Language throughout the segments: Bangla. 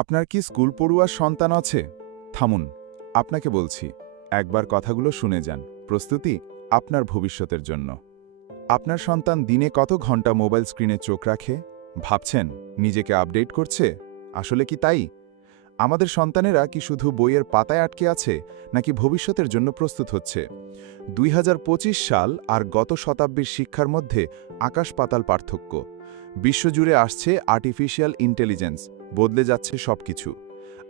আপনার কি স্কুল পড়ুয়ার সন্তান আছে? থামুন, আপনাকে বলছি, একবার কথাগুলো শুনে যান। প্রস্তুতি আপনার ভবিষ্যতের জন্য। আপনার সন্তান দিনে কত ঘণ্টা মোবাইল স্ক্রিনে চোখ রাখে? ভাবছেন, নিজেকে আপডেট করছে? আসলে কি তাই? আমাদের সন্তানেরা কি শুধু বইয়ের পাতায় আটকে আছে, নাকি ভবিষ্যতের জন্য প্রস্তুত হচ্ছে? দুই হাজার পঁচিশ সাল আর গত শতাব্দীর শিক্ষার মধ্যে আকাশ পাতাল পার্থক্য। বিশ্বজুড়ে আসছে আর্টিফিশিয়াল ইন্টেলিজেন্স বদলে যাচ্ছে সবকিছু।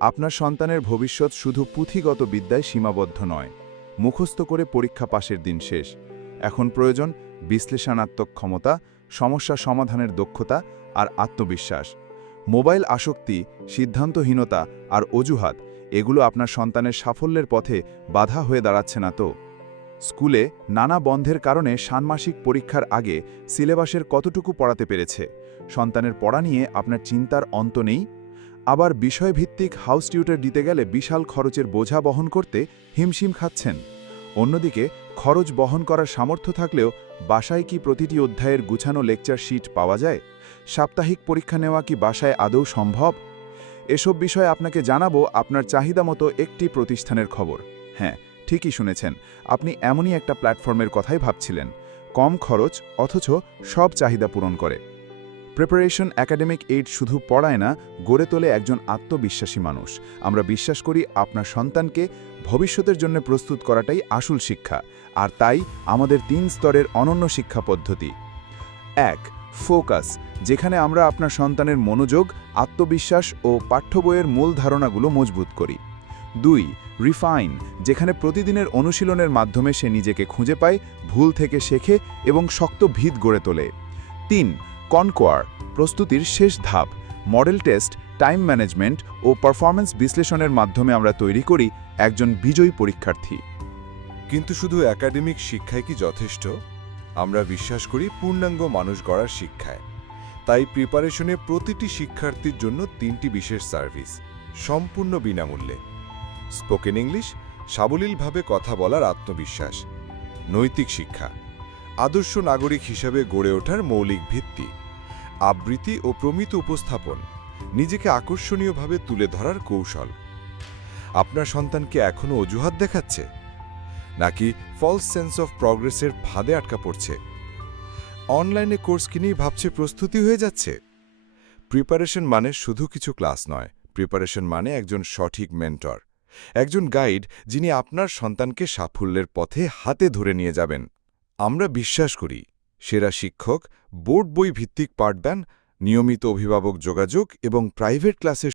আপনার সন্তানের ভবিষ্যৎ শুধু পুঁথিগত বিদ্যায় সীমাবদ্ধ নয়, মুখস্থ করে পরীক্ষা পাশের দিন শেষ। এখন প্রয়োজন বিশ্লেষণাত্মক ক্ষমতা, সমস্যা সমাধানের দক্ষতা আর আত্মবিশ্বাস। মোবাইল আসক্তি, সিদ্ধান্তহীনতা আর অজুহাত, এগুলো আপনার সন্তানের সাফল্যের পথে বাধা হয়ে দাঁড়াচ্ছে না তো। স্কুলে নানা বন্ধের কারণে ষান্মাসিক পরীক্ষার আগে সিলেবাসের কতটুকু পড়াতে পেরেছে, সন্তানের পড়া নিয়ে আপনার চিন্তার অন্ত নেই? আবার বিষয়ভিত্তিক হাউস টিউটার দিতে গেলে বিশাল খরচের বোঝা বহন করতে হিমশিম খাচ্ছেন। অন্যদিকে, খরচ বহন করার সামর্থ্য থাকলেও বাসায় কি প্রতিটি অধ্যায়ের গুছানো লেকচার শিট পাওয়া যায়? সাপ্তাহিক পরীক্ষা নেওয়া কি বাসায় আদৌ সম্ভব? এসব বিষয়ে আপনাকে জানাব আপনার চাহিদা মতো একটি প্রতিষ্ঠানের খবর। হ্যাঁ ঠিকই শুনেছেন, আপনি এমনই একটা প্ল্যাটফর্মের কথাই ভাবছিলেন, কম খরচ অথচ সব চাহিদা পূরণ করে। প্রিপারেশন একাডেমিক এইড শুধু পড়ায় না, গড়ে তোলে একজন আত্মবিশ্বাসী মানুষ। আমরা বিশ্বাস করি আপনার সন্তানকে ভবিষ্যতের জন্য প্রস্তুত করাটাই আসল শিক্ষা, আর তাই আমাদের তিন স্তরের অনন্য শিক্ষা পদ্ধতি। এক, ফোকাস, যেখানে আমরা আপনার সন্তানের মনোযোগ, আত্মবিশ্বাস ও পাঠ্য বইয়ের মূল ধারণাগুলো মজবুত করি। দুই রিফাইন যেখানে প্রতিদিনের অনুশীলনের মাধ্যমে সে নিজেকে খুঁজে পায়, ভুল থেকে শেখে এবং শক্ত ভিত গড়ে তোলে। তিন কনকোয়ার প্রস্তুতির শেষ ধাপ। মডেল টেস্ট টাইম ম্যানেজমেন্ট ও পারফরম্যান্স বিশ্লেষণের মাধ্যমে আমরা তৈরি করি একজন বিজয়ী পরীক্ষার্থী। কিন্তু শুধু একাডেমিক শিক্ষায় কি যথেষ্ট? আমরা বিশ্বাস করি পূর্ণাঙ্গ মানুষ গড়ার শিক্ষায়। তাই প্রিপারেশনে প্রতিটি শিক্ষার্থীর জন্য তিনটি বিশেষ সার্ভিস সম্পূর্ণ বিনামূল্যে। স্পোকেন ইংলিশ সাবলীলভাবে কথা বলার আত্মবিশ্বাস। নৈতিক শিক্ষা, আদর্শ নাগরিক হিসাবে গড়ে ওঠার মৌলিক ভিত্তি। আবৃত্তি ও প্রমিত উপস্থাপন নিজেকে আকর্ষণীয়ভাবে তুলে ধরার কৌশল। আপনার সন্তানকে এখনও অজুহাত দেখাচ্ছে? নাকি ফলস সেন্স অফ প্রগ্রেসের ফাঁদে আটকা পড়ছে? অনলাইনে কোর্স কিনেই ভাবছে প্রস্তুতি হয়ে যাচ্ছে? প্রিপারেশন মানে শুধু কিছু ক্লাস নয় প্রিপারেশন মানে একজন সঠিক মেন্টর একজন গাইড যিনি আপনার সন্তানকে সাফল্যের পথে হাতে ধরে নিয়ে যাবেন। আমরা বিশ্বাস করি, সেরা শিক্ষক, বোর্ড বই ভিত্তিক পাঠদান, নিয়মিত অভিভাবক যোগাযোগ এবং প্রাইভেট ক্লাসে